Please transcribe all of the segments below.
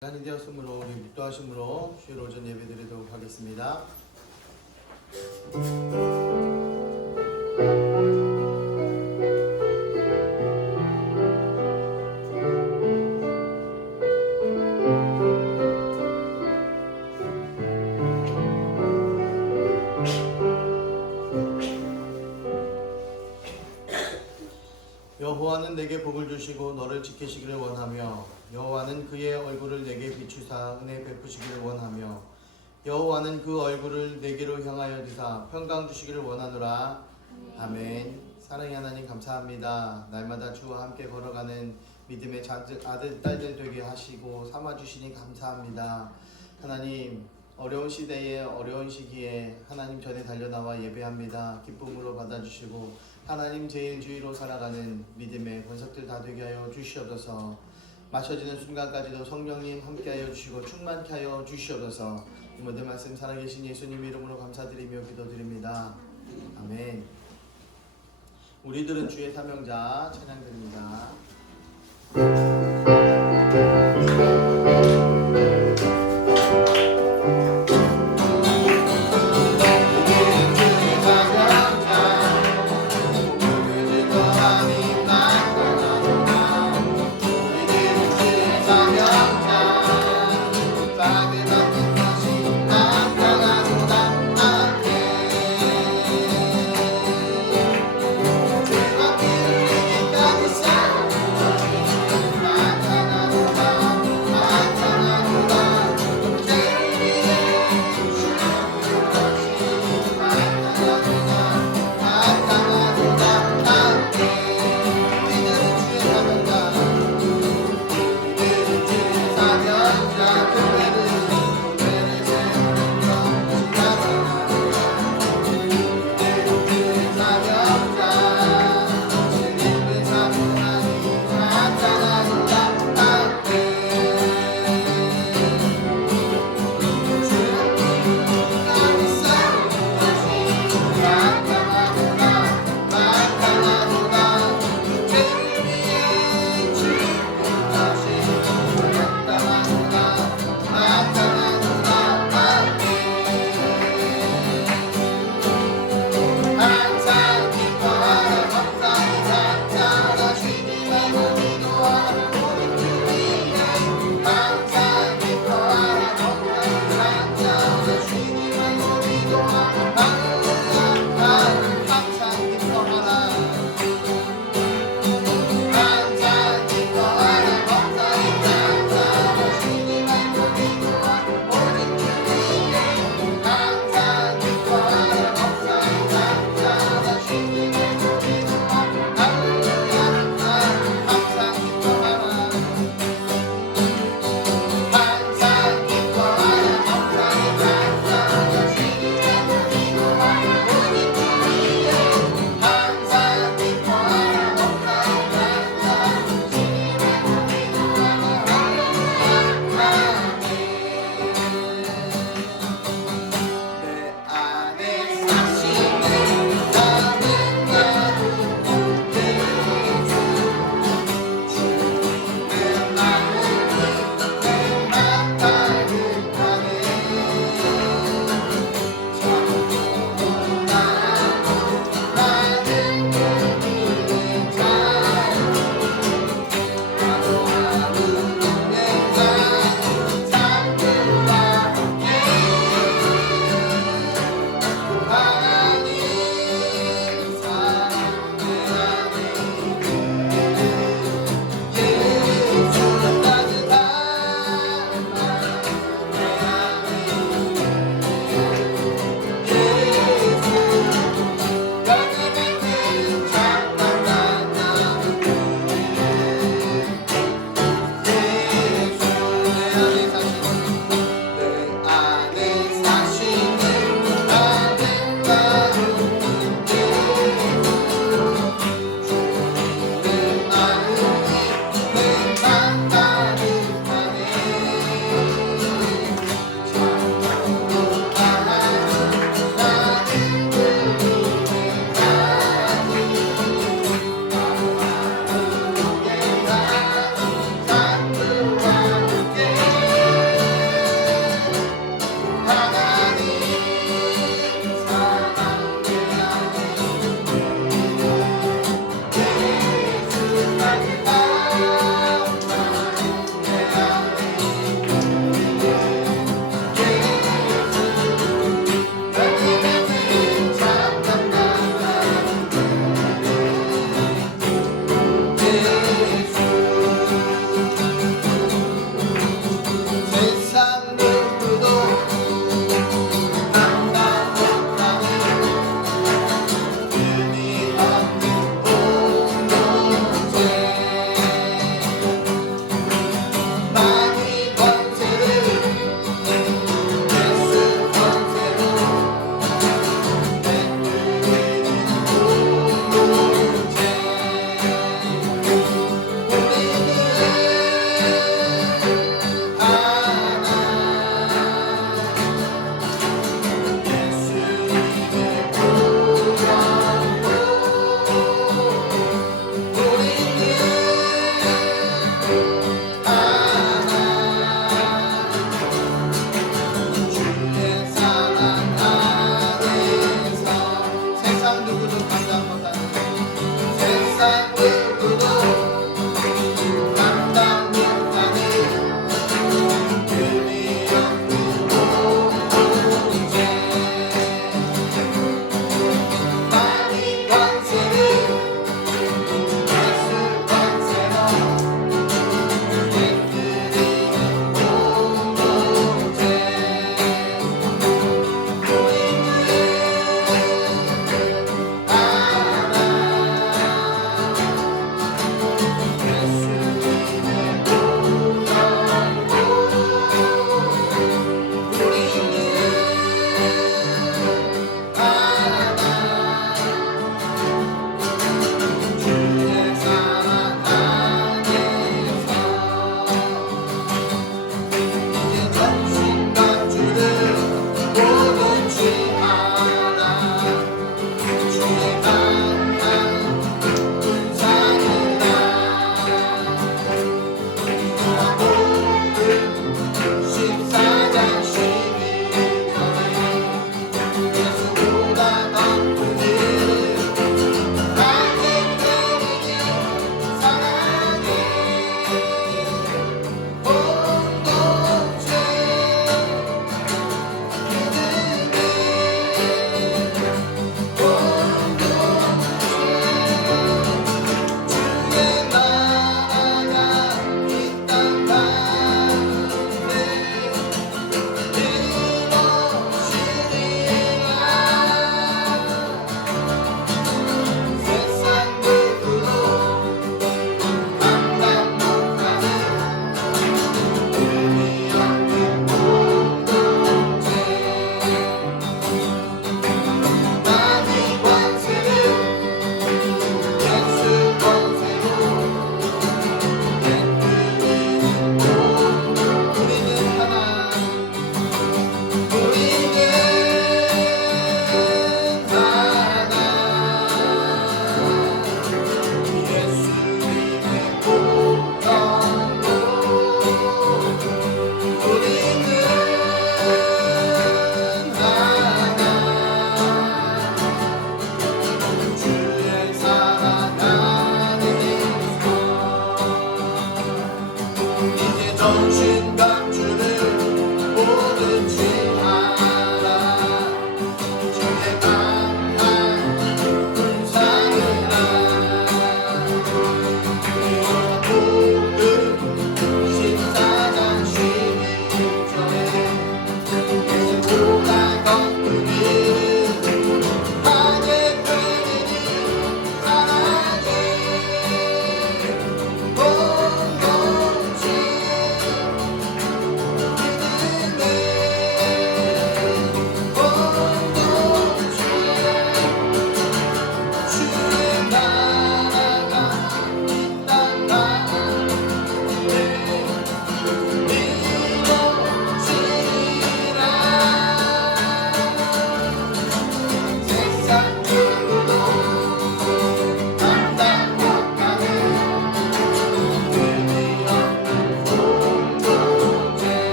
시간이 되었으므로 우리 묵도하심으로 주일 오전 예배드리도록 하겠습니다. 여호와는 내게 복을 주시고 너를 지키시기를 원하며 여호와는 그의 얼굴을 내게 비추사 은혜 베푸시기를 원하며 여호와는 그 얼굴을 내게로 향하여 드사 평강 주시기를 원하노라. 아멘. 사랑의 하나님 감사합니다. 날마다 주와 함께 걸어가는 믿음의 아들 딸들 되게 하시고 삼아주시니 감사합니다. 하나님, 어려운 시대에 어려운 시기에 하나님 전에 달려나와 예배합니다. 기쁨으로 받아주시고 하나님 제일주의로 살아가는 믿음의 권석들 다 되게 하여 주시옵소서. 마쳐지는 순간까지도 성령님 함께하여 주시고 충만케 하여 주시옵소서. 이 모든 말씀 살아계신 예수님 이름으로 감사드리며 기도드립니다. 아멘. 우리들은 주의 사명자 찬양드립니다.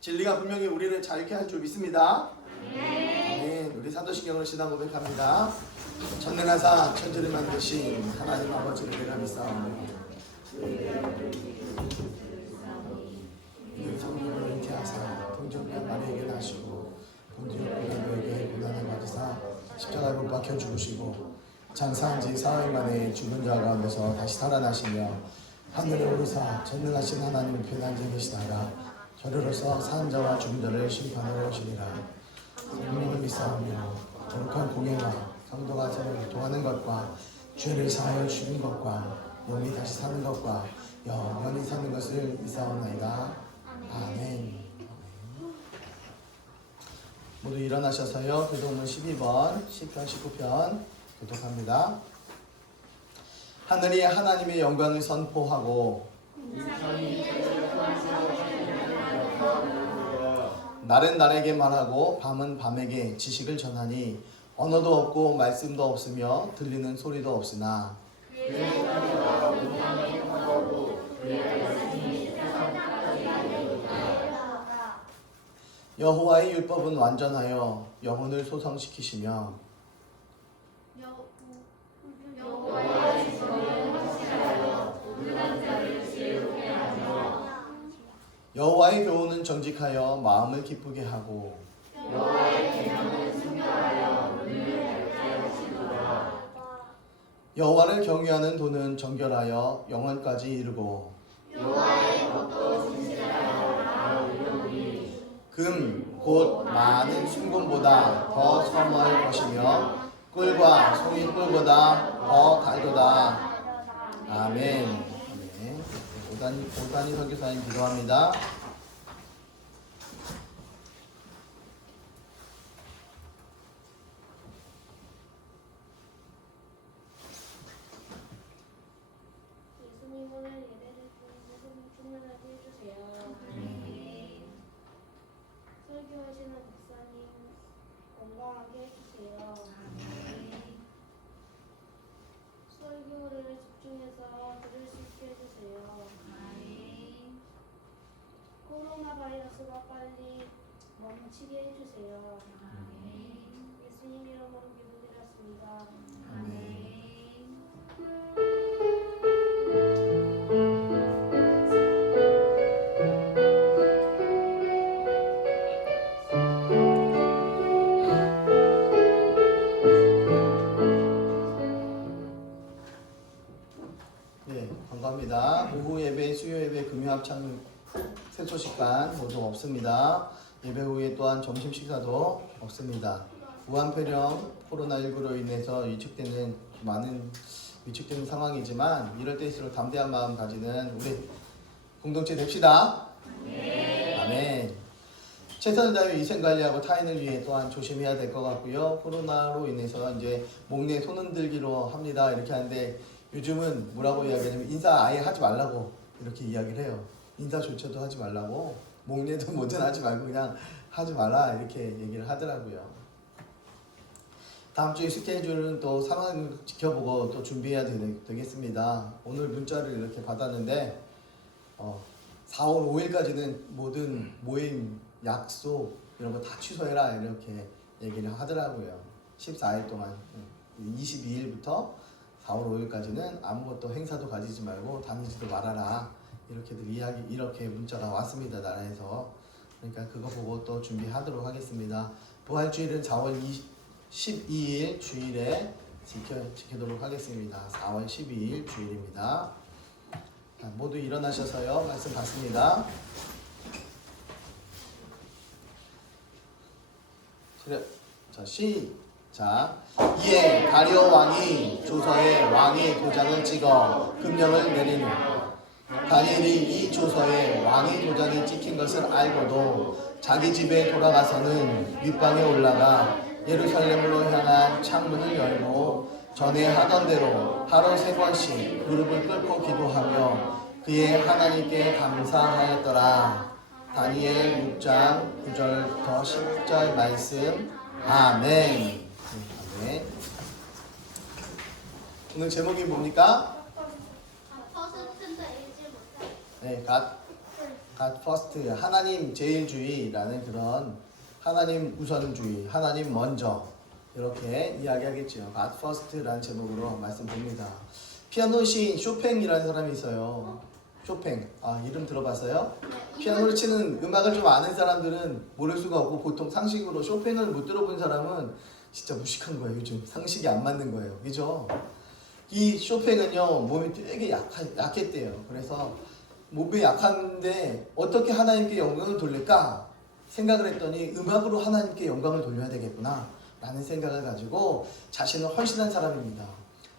진리가 분명히 우리를 자유케 할 줄 믿습니다. 네. 우리 사도신경으로 신앙 고백합니다. 전능하사 천지를 만드신 하나님 아버지를 내가 믿사오니 이 성령을 잉태하사 동정녀 마리아에게 나시고 본디오 빌라도에게 고난을 받으사 십자가에 못 박혀 죽으시고 장사한 지 사흘 만에 죽은 자 가운데서 다시 살아나시며 하늘에 오르사 전능하신 하나님을 편한 계시다가 저리로서 사는 자와 죽은 자를 심판하러 오시리라. 성령을 믿사오며 거룩한 공예와 성도가 서로 동하는 것과 죄를 사하여 죽인 것과 영이 다시 사는 것과 영원히 사는 것을 믿사오나이다. 아멘. 모두 일어나셔서요. 교독문 12번, 시편 19편 교독합니다. 하늘이 하나님의 영광을 선포하고 날은 날에게 말하고 밤은 밤에게 지식을 전하니 언어도 없고 말씀도 없으며 들리는 소리도 없으나 여호와의 율법은 완전하여 영혼을 소성시키시며 여호와의 교훈은 정직하여 마음을 기쁘게 하고 여호와의 계명은 순결하여 눈을 밝게 하시도다. 여호와를 경외하는 도는 정결하여 영원까지 이르고 여호와의 법도 진실하여 다 이루니 금 곧 많은 순금보다 더 선할 것이며 꿀과 송이 꿀보다 더 달도다. 아멘. 오단희 선교사님 기도합니다. 예수님 오늘 예배를 통해서 충만하게 해주세요. 설교하시는 목사님 건강하게 해주세요. 설교를 집중해서 들을 수 있게 해주세요. 코로나 바이러스가 빨리 멈추게 해주세요. 예수님 이름으로 기도드렸습니다. 네, 반갑습니다. 오후 예배, 수요 예배, 금요 합창 세소식반 모두 없습니다. 예배 후에 또한 점심 식사도 없습니다. 무한폐렴 코로나19로 인해서 많은 위축되는 상황이지만 이럴 때일수록 담대한 마음 가지는 우리 공동체 됩시다. 아멘. 최선을 다해 위생관리하고 타인을 위해 또한 조심해야 될 것 같고요. 코로나로 인해서 이제 목내 손 흔들기로 합니다. 이렇게 하는데 요즘은 뭐라고 이야기하냐면 인사 아예 하지 말라고 이렇게 이야기를 해요. 인사조차도 하지 말라고, 목내도 뭐든 하지 말고 그냥 하지 마라 이렇게 얘기를 하더라고요. 다음 주에 스케줄은 또 상황을 지켜보고 또 준비해야 되겠습니다. 오늘 문자를 이렇게 받았는데 4월 5일까지는 모든 모임, 약속 이런 거 다 취소해라 이렇게 얘기를 하더라고요. 14일 동안 22일부터 4월 5일까지는 아무것도 행사도 가지지 말고 다니지도 말아라 이렇게 문자가 왔습니다. 나라에서. 그러니까 그거 보고 또 준비하도록 하겠습니다. 부활주일은 4월 12일 주일에 지키도록 하겠습니다. 4월 12일 주일입니다. 자, 모두 일어나셔서요. 말씀 받습니다. 자, 시작. 이에 다리오 왕이 조서에 왕의 도장을 찍어 금령을 내리니 다니엘이 이 조서에 왕의 도장이 찍힌 것을 알고도 자기 집에 돌아가서는 윗방에 올라가 예루살렘으로 향한 창문을 열고 전에 하던 대로 하루 3번씩 무릎을 꿇고 기도하며 그의 하나님께 감사하였더라. 다니엘 6장 9절부터 10절 말씀. 아멘. 아멘. 오늘 제목이 뭡니까? 네, God first, 하나님 제일주의라는 그런 하나님 우선주의, 하나님 먼저 이렇게 이야기하겠죠. God first라는 제목으로 말씀드립니다. 피아노 시인 쇼팽이라는 사람이 있어요. 쇼팽, 이름 들어봤어요? 피아노를 치는 음악을 좀 아는 사람들은 모를 수가 없고 보통 상식으로 쇼팽을 못 들어본 사람은 진짜 무식한 거예요. 요즘 상식이 안 맞는 거예요. 그죠? 이 쇼팽은요 몸이 되게 약했대요. 그래서 몸이 약한데 어떻게 하나님께 영광을 돌릴까 생각을 했더니 음악으로 하나님께 영광을 돌려야 되겠구나 라는 생각을 가지고 자신을 헌신한 사람입니다.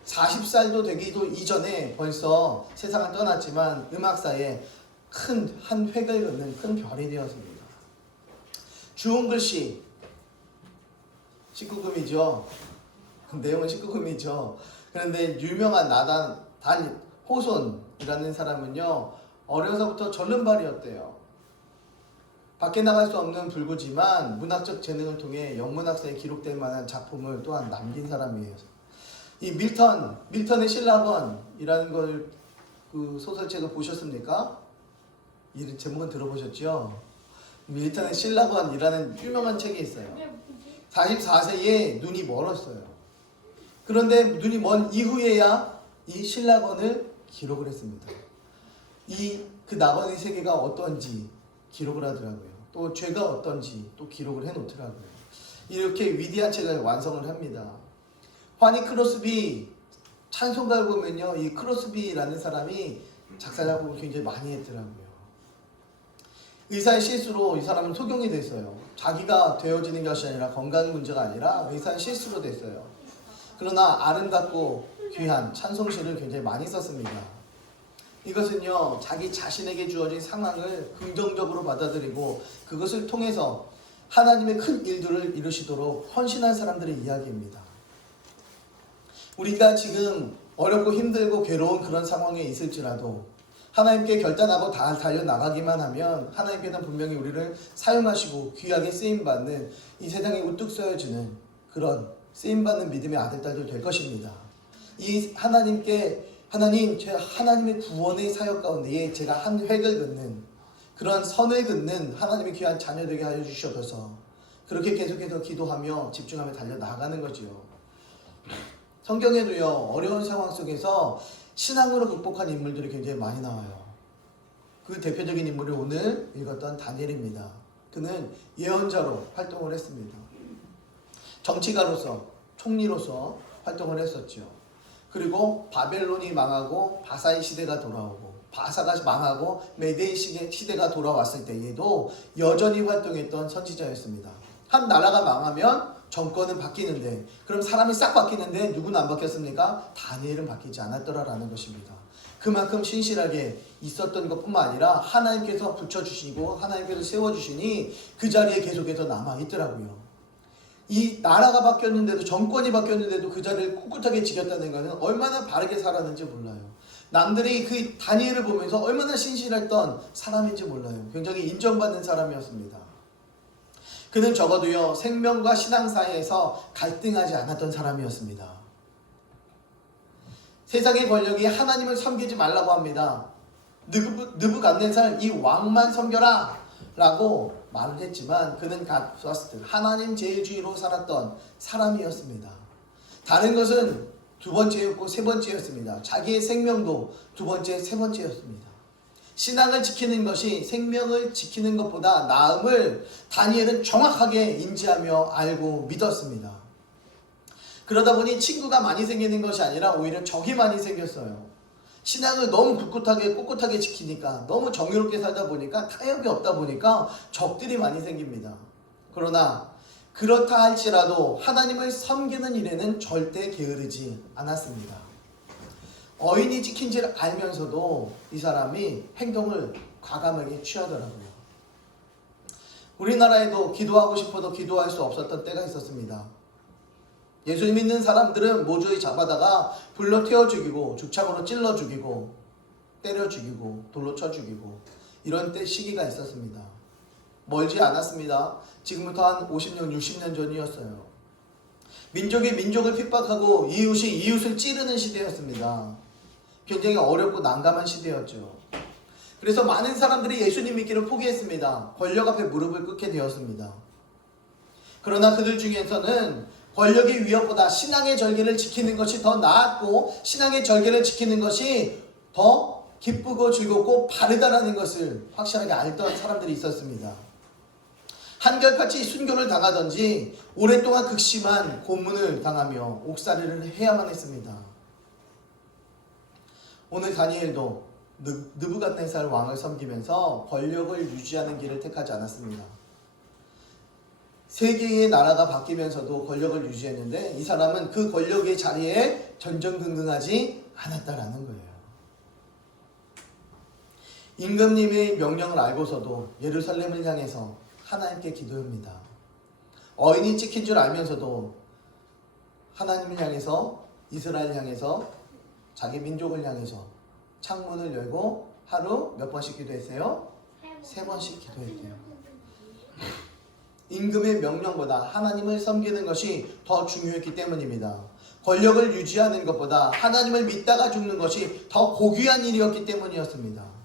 40살도 되기도 이전에 벌써 세상을 떠났지만 음악사에 큰 한 획을 긋는 큰 별이 되었습니다. 주운 글씨 19금이죠. 내용은 19금이죠. 그런데 유명한 나단 호손이라는 사람은요 어려서부터 절름발이였대요. 밖에 나갈 수 없는 불구지만 문학적 재능을 통해 영문학사에 기록될 만한 작품을 또한 남긴 사람이에요. 이 밀턴의 신라번이라는 걸 그 소설책을 보셨습니까? 이 제목은 들어보셨죠? 밀턴의 신라번이라는 유명한 책이 있어요. 44세에 눈이 멀었어요. 그런데 눈이 먼 이후에야 이 신라번을 기록을 했습니다. 그 나번의 세계가 어떤지 기록을 하더라고요. 또 죄가 어떤지 또 기록을 해놓더라고요. 이렇게 위대한 책을 완성을 합니다. 화니 크로스비 찬송가를 보면요, 이 크로스비라는 사람이 작사 작곡을 굉장히 많이 했더라고요. 의사의 실수로 이 사람은 소경이 됐어요. 자기가 되어지는 것이 아니라 건강 문제가 아니라 의사의 실수로 됐어요. 그러나 아름답고 귀한 찬송시를 굉장히 많이 썼습니다. 이것은요 자기 자신에게 주어진 상황을 긍정적으로 받아들이고 그것을 통해서 하나님의 큰 일들을 이루시도록 헌신한 사람들의 이야기입니다. 우리가 지금 어렵고 힘들고 괴로운 그런 상황에 있을지라도 하나님께 결단하고 다 달려나가기만 하면 하나님께는 분명히 우리를 사용하시고 귀하게 쓰임받는 이 세상에 우뚝 서여지는 그런 쓰임받는 믿음의 아들, 딸들 될 것입니다. 이 하나님의 구원의 사역 가운데에 제가 한 획을 긋는 그런 선을 긋는 하나님의 귀한 자녀 되게 하여 주셔서 그렇게 계속해서 기도하며 집중하며 달려나가는 거지요. 성경에도요 어려운 상황 속에서 신앙으로 극복한 인물들이 굉장히 많이 나와요. 그 대표적인 인물이 오늘 읽었던 다니엘입니다. 그는 예언자로 활동을 했습니다. 정치가로서 총리로서 활동을 했었죠. 그리고 바벨론이 망하고 바사의 시대가 돌아오고 바사가 망하고 메데이 시대가 돌아왔을 때에도 여전히 활동했던 선지자였습니다. 한 나라가 망하면 정권은 바뀌는데 그럼 사람이 싹 바뀌는데 누구는 안 바뀌었습니까? 다니엘은 바뀌지 않았더라라는 것입니다. 그만큼 신실하게 있었던 것뿐만 아니라 하나님께서 붙여주시고 하나님께서 세워주시니 그 자리에 계속해서 남아있더라고요. 이 나라가 바뀌었는데도 정권이 바뀌었는데도 그 자리를 꿋꿋하게 지켰다는 것은 얼마나 바르게 살았는지 몰라요. 남들이 그 다니엘을 보면서 얼마나 신실했던 사람인지 몰라요. 굉장히 인정받는 사람이었습니다. 그는 적어도요 생명과 신앙 사이에서 갈등하지 않았던 사람이었습니다. 세상의 권력이 하나님을 섬기지 말라고 합니다. 느부갓네살 이 왕만 섬겨라 라고 말을 했지만 그는 God first, 하나님 제일주의로 살았던 사람이었습니다. 다른 것은 두 번째였고 세 번째였습니다. 자기의 생명도 두 번째, 세 번째였습니다. 신앙을 지키는 것이 생명을 지키는 것보다 나음을 다니엘은 정확하게 인지하며 알고 믿었습니다. 그러다 보니 친구가 많이 생기는 것이 아니라 오히려 적이 많이 생겼어요. 신앙을 너무 꿋꿋하게 지키니까, 너무 정의롭게 살다 보니까, 타협이 없다 보니까 적들이 많이 생깁니다. 그러나 그렇다 할지라도 하나님을 섬기는 일에는 절대 게으르지 않았습니다. 어인이 찍힌 줄 알면서도 이 사람이 행동을 과감하게 취하더라고요. 우리나라에도 기도하고 싶어도 기도할 수 없었던 때가 있었습니다. 예수 믿는 사람들은 모조리 잡아다가 불러 태워 죽이고, 죽창으로 찔러 죽이고, 때려 죽이고, 돌로 쳐 죽이고, 이런 때 시기가 있었습니다. 멀지 않았습니다. 지금부터 한 50년, 60년 전이었어요. 민족이 민족을 핍박하고 이웃이 이웃을 찌르는 시대였습니다. 굉장히 어렵고 난감한 시대였죠. 그래서 많은 사람들이 예수님 믿기를 포기했습니다. 권력 앞에 무릎을 꿇게 되었습니다. 그러나 그들 중에서는 권력의 위협보다 신앙의 절개를 지키는 것이 더 나았고, 신앙의 절개를 지키는 것이 더 기쁘고 즐겁고 바르다라는 것을 확실하게 알던 사람들이 있었습니다. 한결같이 순교를 당하든지 오랫동안 극심한 고문을 당하며 옥살이를 해야만 했습니다. 오늘 다니엘도 느부갓네살 왕을 섬기면서 권력을 유지하는 길을 택하지 않았습니다. 세 개의 나라가 바뀌면서도 권력을 유지했는데 이 사람은 그 권력의 자리에 전전긍긍하지 않았다라는 거예요. 임금님의 명령을 알고서도 예루살렘을 향해서 하나님께 기도합니다. 어인이 찍힌 줄 알면서도 하나님을 향해서, 이스라엘 향해서, 자기 민족을 향해서 창문을 열고 하루 몇 번씩 기도했어요? 3번씩 기도했대요. 임금의 명령보다 하나님을 섬기는 것이 더 중요했기 때문입니다. 권력을 유지하는 것보다 하나님을 믿다가 죽는 것이 더 고귀한 일이었기 때문이었습니다.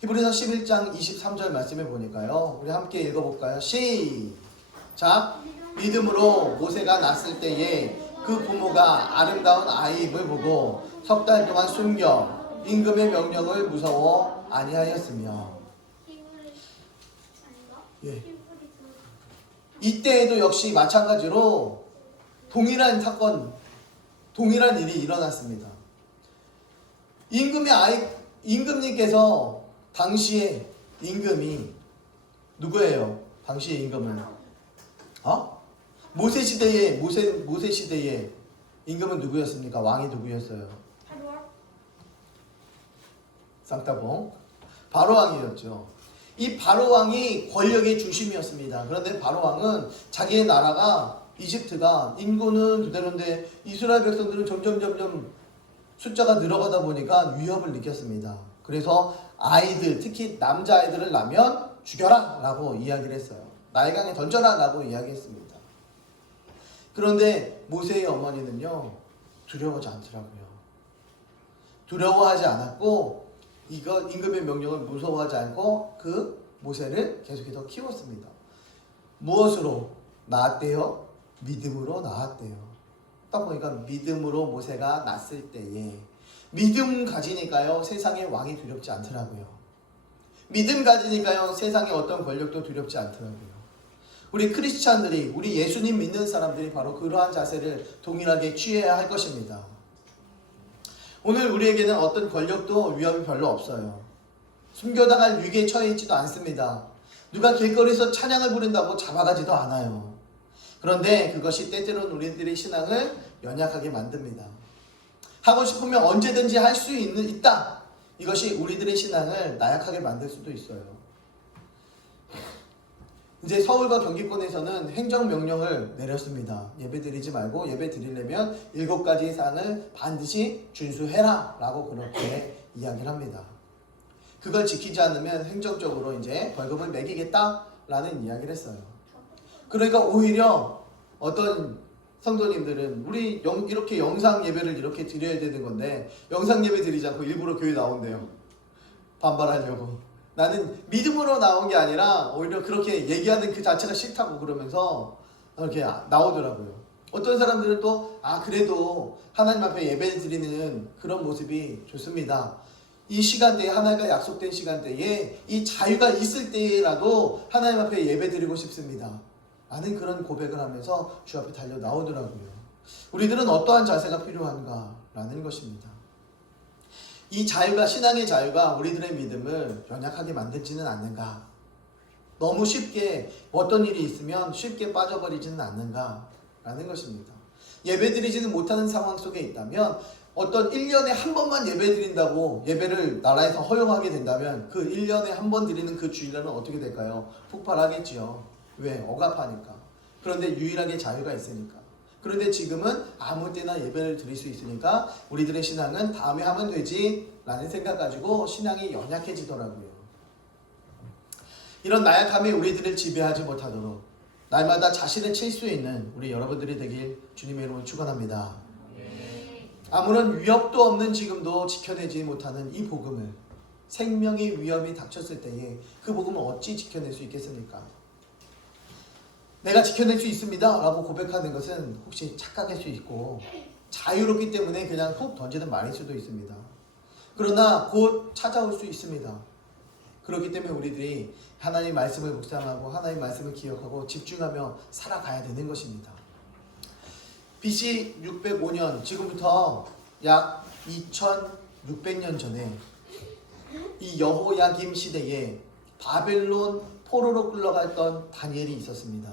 히브리서 11장 23절 말씀에 보니까요, 우리 함께 읽어볼까요? 시작! 믿음으로 모세가 낳았을 때에 그 부모가 아름다운 아이를 보고 석 달 동안 숨겨 임금의 명령을 무서워 아니하였으며. 예. 이때에도 역시 마찬가지로 동일한 사건, 동일한 일이 일어났습니다. 임금님께서 당시에 임금이 누구예요? 당시의 임금은 모세 시대에 임금은 누구였습니까? 왕이 누구였어요? 쌍따봉 바로 왕이었죠. 이 바로 왕이 권력의 중심이었습니다. 그런데 바로 왕은 자기의 나라가 이집트가 인구는 그대로인데 이스라엘 백성들은 점점 숫자가 늘어가다 보니까 위협을 느꼈습니다. 그래서 아이들, 특히 남자아이들을 낳으면 죽여라 라고 이야기를 했어요. 나일강에 던져라 라고 이야기했습니다. 그런데 모세의 어머니는요, 두려워하지 않더라고요. 두려워하지 않았고 이거 임금의 명령을 무서워하지 않고 그 모세를 계속해서 키웠습니다. 무엇으로 낳았대요? 믿음으로 낳았대요. 딱 보니까 믿음으로 모세가 낳았을 때에 믿음 가지니까요, 세상의 왕이 두렵지 않더라고요. 믿음 가지니까요, 세상의 어떤 권력도 두렵지 않더라고요. 우리 크리스찬들이, 우리 예수님 믿는 사람들이 바로 그러한 자세를 동일하게 취해야 할 것입니다. 오늘 우리에게는 어떤 권력도 위협이 별로 없어요. 숨겨당할 위기에 처해 있지도 않습니다. 누가 길거리에서 찬양을 부른다고 잡아가지도 않아요. 그런데 그것이 때때로는 우리들의 신앙을 연약하게 만듭니다. 하고 싶으면 언제든지 할 수 있다. 이것이 우리들의 신앙을 나약하게 만들 수도 있어요. 이제 서울과 경기권에서는 행정명령을 내렸습니다. 예배 드리지 말고 예배 드리려면 7가지 사항을 반드시 준수해라 라고 그렇게 이야기를 합니다. 그걸 지키지 않으면 행정적으로 이제 벌금을 매기겠다라는 이야기를 했어요. 그러니까 오히려 어떤 성도님들은 우리 이렇게 영상 예배를 이렇게 드려야 되는 건데 영상 예배 드리지 않고 일부러 교회 나온대요. 반발하려고. 나는 믿음으로 나온 게 아니라 오히려 그렇게 얘기하는 그 자체가 싫다고 그러면서 이렇게 나오더라고요. 어떤 사람들은 또 그래도 하나님 앞에 예배 드리는 그런 모습이 좋습니다. 이 시간대에, 하나님과 약속된 시간대에 이 자유가 있을 때라도 하나님 앞에 예배 드리고 싶습니다. 라는 그런 고백을 하면서 주 앞에 달려 나오더라고요. 우리들은 어떠한 자세가 필요한가? 라는 것입니다. 이 자유가, 신앙의 자유가 우리들의 믿음을 연약하게 만들지는 않는가? 너무 쉽게 어떤 일이 있으면 쉽게 빠져버리지는 않는가? 라는 것입니다. 예배드리지는 못하는 상황 속에 있다면 어떤 1년에 한 번만 예배드린다고 예배를 나라에서 허용하게 된다면 그 1년에 한 번 드리는 그 주일날은 어떻게 될까요? 폭발하겠지요. 왜? 억압하니까. 그런데 유일하게 자유가 있으니까. 그런데 지금은 아무 때나 예배를 드릴 수 있으니까 우리들의 신앙은 다음에 하면 되지 라는 생각 가지고 신앙이 연약해지더라고요. 이런 나약함이 우리들을 지배하지 못하도록 날마다 자신을 칠 수 있는 우리 여러분들이 되길 주님의 이름으로 축원합니다. 아무런 위협도 없는 지금도 지켜내지 못하는 이 복음을, 생명의 위험이 닥쳤을 때에 그 복음을 어찌 지켜낼 수 있겠습니까? 내가 지켜낼 수 있습니다 라고 고백하는 것은 혹시 착각할 수 있고 자유롭기 때문에 그냥 훅 던지는 말일 수도 있습니다. 그러나 곧 찾아올 수 있습니다. 그렇기 때문에 우리들이 하나님의 말씀을 묵상하고 하나님의 말씀을 기억하고 집중하며 살아가야 되는 것입니다. BC 605년, 지금부터 약 2600년 전에 이 여호야김 시대에 바벨론 포로로 끌려갔던 다니엘이 있었습니다.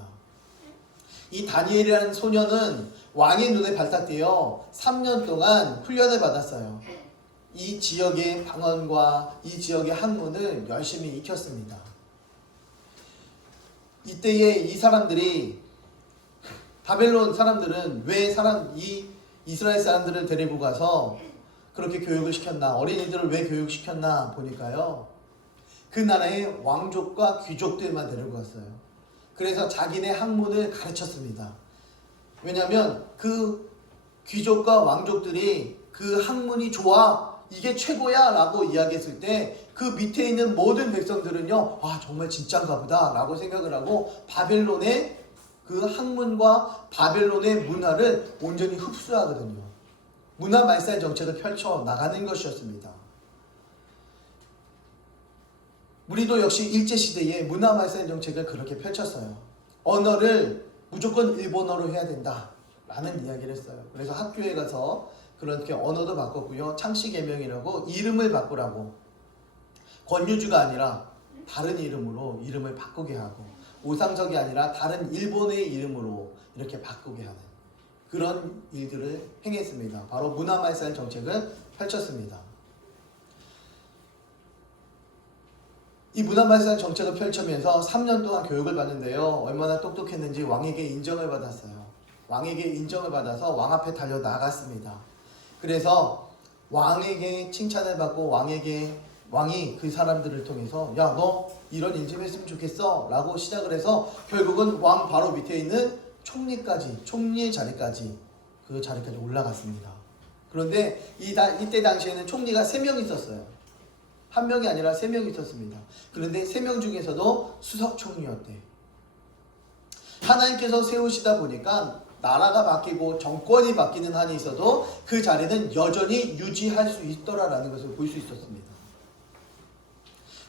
이 다니엘이라는 소년은 왕의 눈에 발탁되어 3년 동안 훈련을 받았어요. 이 지역의 방언과 이 지역의 학문을 열심히 익혔습니다. 이때에 이 사람들이, 바벨론 사람들은 왜 이 이스라엘 사람들을 데리고 가서 그렇게 교육을 시켰나, 어린이들을 왜 교육시켰나 보니까요, 그 나라의 왕족과 귀족들만 데리고 갔어요. 그래서 자기네 학문을 가르쳤습니다. 왜냐하면 그 귀족과 왕족들이 그 학문이 좋아, 이게 최고야 라고 이야기했을 때 그 밑에 있는 모든 백성들은요, 아 정말 진짠가 보다 라고 생각을 하고 바벨론의 그 학문과 바벨론의 문화를 온전히 흡수하거든요. 문화 말살 정책을 펼쳐 나가는 것이었습니다. 우리도 역시 일제시대에 문화 말살 정책을 그렇게 펼쳤어요. 언어를 무조건 일본어로 해야 된다 라는 이야기를 했어요. 그래서 학교에 가서 그렇게 언어도 바꿨고요, 창씨개명이라고 이름을 바꾸라고, 권유주가 아니라 다른 이름으로 이름을 바꾸게 하고, 오상석이 아니라 다른 일본의 이름으로 이렇게 바꾸게 하는 그런 일들을 행했습니다. 바로 문화말살 정책을 펼쳤습니다. 이 문화말살 정책을 펼치면서 3년 동안 교육을 받는데요, 얼마나 똑똑했는지 왕에게 인정을 받았어요. 왕에게 인정을 받아서 왕 앞에 달려 나갔습니다. 그래서 왕에게 칭찬을 받고 왕이 그 사람들을 통해서 야, 너 이런 일 좀 했으면 좋겠어 라고 시작을 해서 결국은 왕 바로 밑에 있는 총리의 자리까지, 그 자리까지 올라갔습니다. 그런데 이때 당시에는 총리가 3명 있었어요. 한 명이 아니라 3명이 있었습니다. 그런데 3명 중에서도 수석 총리였대. 하나님께서 세우시다 보니까 나라가 바뀌고 정권이 바뀌는 한이 있어도 그 자리는 여전히 유지할 수 있더라라는 것을 볼 수 있었습니다.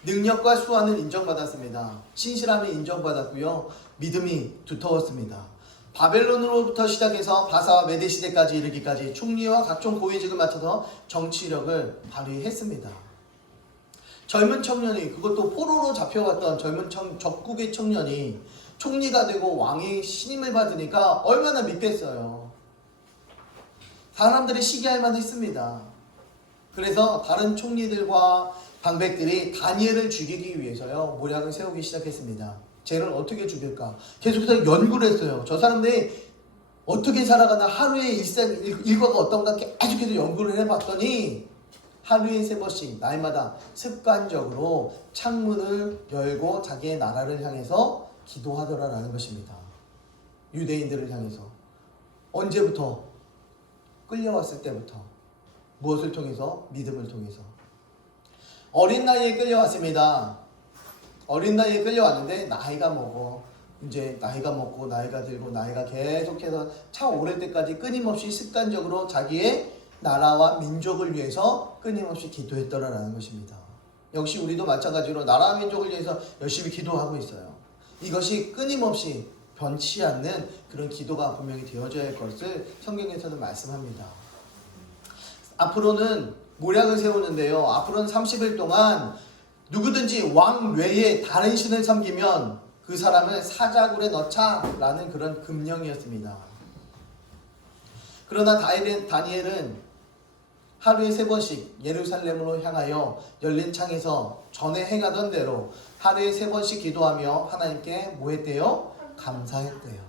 능력과 수완을 인정받았습니다. 신실함을 인정받았고요, 믿음이 두터웠습니다. 바벨론으로부터 시작해서 바사와 메대 시대까지 이르기까지 총리와 각종 고위직을 맡아서 정치력을 발휘했습니다. 젊은 청년이, 그것도 포로로 잡혀왔던 젊은 적국의 청년이 총리가 되고 왕의 신임을 받으니까 얼마나 믿겠어요. 사람들이 시기할 만했습니다. 그래서 다른 총리들과 방백들이 다니엘을 죽이기 위해서요, 모략을 세우기 시작했습니다. 쟤를 어떻게 죽일까 계속해서 연구를 했어요. 저 사람들이 어떻게 살아가나, 하루의 일과가 어떤가 계속해서 연구를 해봤더니 하루에 3번씩 날마다 습관적으로 창문을 열고 자기의 나라를 향해서 기도하더라라는 것입니다. 유대인들을 향해서. 언제부터? 끌려왔을 때부터. 무엇을 통해서? 믿음을 통해서. 어린 나이에 끌려왔습니다. 어린 나이에 끌려왔는데 나이가 먹고 나이가 들고 나이가 계속해서 차오를 때까지 끊임없이 습관적으로 자기의 나라와 민족을 위해서 끊임없이 기도했더라라는 것입니다. 역시 우리도 마찬가지로 나라와 민족을 위해서 열심히 기도하고 있어요. 이것이 끊임없이 변치 않는 그런 기도가 분명히 되어져야 할 것을 성경에서는 말씀합니다. 앞으로는 모략을 세우는데요. 앞으로는 30일 동안 누구든지 왕 외에 다른 신을 섬기면 그 사람을 사자굴에 넣자라는 그런 금령이었습니다. 그러나 다니엘은 하루에 3번씩 예루살렘으로 향하여 열린 창에서 전에 행하던 대로 하루에 3번씩 기도하며 하나님께 뭐 했대요? 감사했대요.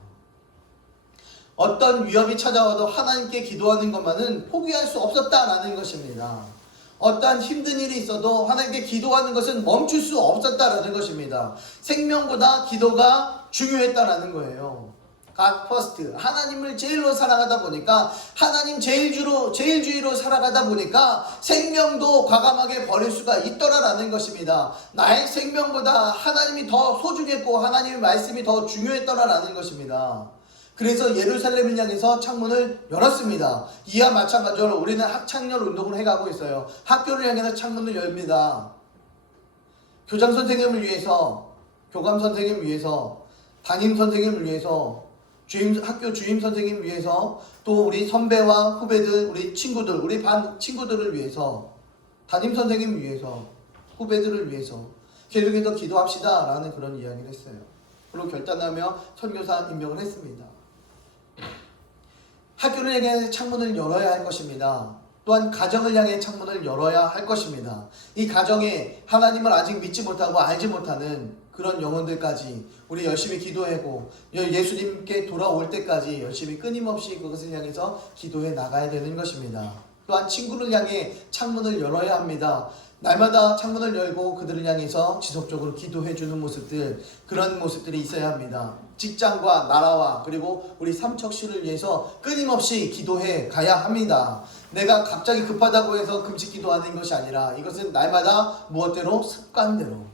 어떤 위협이 찾아와도 하나님께 기도하는 것만은 포기할 수 없었다라는 것입니다. 어떠한 힘든 일이 있어도 하나님께 기도하는 것은 멈출 수 없었다라는 것입니다. 생명보다 기도가 중요했다라는 거예요. God first. 하나님을 제일로 살아가다 보니까 하나님 제일주의로 살아가다 보니까 생명도 과감하게 버릴 수가 있더라라는 것입니다. 나의 생명보다 하나님이 더 소중했고 하나님의 말씀이 더 중요했더라라는 것입니다. 그래서 예루살렘을 향해서 창문을 열었습니다. 이와 마찬가지로 우리는 학창열 운동을 해가고 있어요. 학교를 향해서 창문을 엽니다. 교장 선생님을 위해서, 교감 선생님을 위해서, 담임 선생님을 위해서, 학교 주임 선생님을 위해서, 또 우리 선배와 후배들, 우리 친구들, 우리 반 친구들을 위해서, 담임 선생님을 위해서, 후배들을 위해서 계속해서 기도합시다 라는 그런 이야기를 했어요. 그리고 결단하며 선교사 임명을 했습니다. 학교를 향해 창문을 열어야 할 것입니다. 또한 가정을 향해 창문을 열어야 할 것입니다. 이 가정에 하나님을 아직 믿지 못하고 알지 못하는 그런 영혼들까지 우리 열심히 기도하고 예수님께 돌아올 때까지 열심히 끊임없이 그것을 향해서 기도해 나가야 되는 것입니다. 또한 친구를 향해 창문을 열어야 합니다. 날마다 창문을 열고 그들을 향해서 지속적으로 기도해주는 모습들, 그런 모습들이 있어야 합니다. 직장과 나라와 그리고 우리 삼척시를 위해서 끊임없이 기도해 가야 합니다. 내가 갑자기 급하다고 해서 금식 기도하는 것이 아니라 이것은 날마다 무엇대로? 습관대로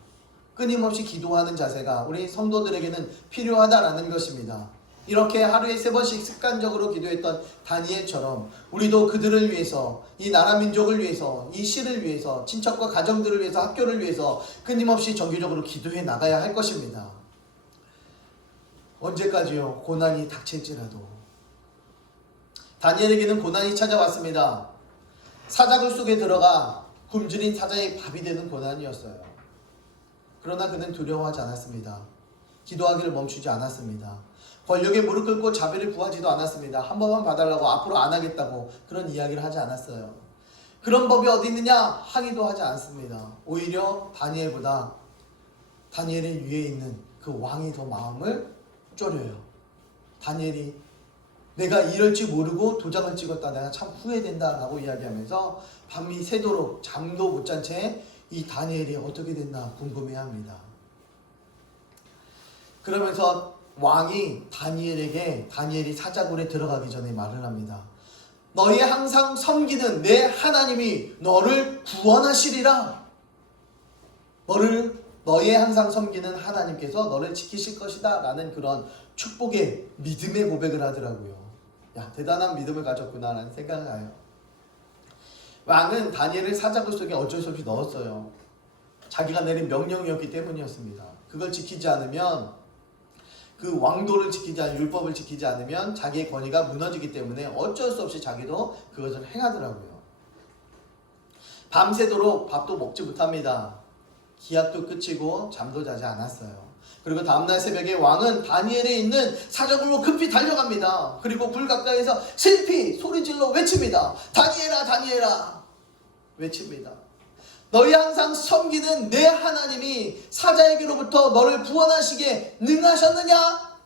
끊임없이 기도하는 자세가 우리 성도들에게는 필요하다라는 것입니다. 이렇게 하루에 3번씩 습관적으로 기도했던 다니엘처럼 우리도 그들을 위해서, 이 나라 민족을 위해서, 이 시를 위해서, 친척과 가정들을 위해서, 학교를 위해서 끊임없이 정기적으로 기도해 나가야 할 것입니다. 언제까지요? 고난이 닥칠지라도. 다니엘에게는 고난이 찾아왔습니다. 사자굴 속에 들어가 굶주린 사자의 밥이 되는 고난이었어요. 그러나 그는 두려워하지 않았습니다. 기도하기를 멈추지 않았습니다. 권력에 무릎 꿇고 자비를 구하지도 않았습니다. 한 번만 봐달라고 앞으로 안 하겠다고 그런 이야기를 하지 않았어요. 그런 법이 어디 있느냐? 항의도 하지 않습니다. 오히려 다니엘보다 다니엘의 위에 있는 그 왕이 더 마음을 졸여요. 다니엘이 내가 이럴 줄 모르고 도장을 찍었다. 내가 참 후회된다 라고 이야기하면서 밤이 새도록 잠도 못 잔 채 이 다니엘이 어떻게 됐나 궁금해합니다. 그러면서 왕이 다니엘이 사자굴에 들어가기 전에 말을 합니다. 너희 항상 섬기는 내 하나님이 너를 구원하시리라. 너의 항상 섬기는 하나님께서 너를 지키실 것이다 라는 그런 축복의 믿음의 고백을 하더라고요. 야, 대단한 믿음을 가졌구나 라는 생각을 해요. 왕은 다니엘을 사자굴 속에 어쩔 수 없이 넣었어요. 자기가 내린 명령이었기 때문이었습니다. 그걸 지키지 않으면, 그 왕도를 지키지 않으면, 율법을 지키지 않으면 자기의 권위가 무너지기 때문에 어쩔 수 없이 자기도 그것을 행하더라고요. 밤새도록 밥도 먹지 못합니다. 기약도 끝이고 잠도 자지 않았어요. 그리고 다음날 새벽에 왕은 다니엘에 있는 사자굴로 급히 달려갑니다. 그리고 불 가까이에서 슬피 소리질러 외칩니다. 다니엘아, 다니엘아 외칩니다. 너희 항상 섬기는 내 하나님이 사자에게로부터 너를 구원하시기에 능하셨느냐?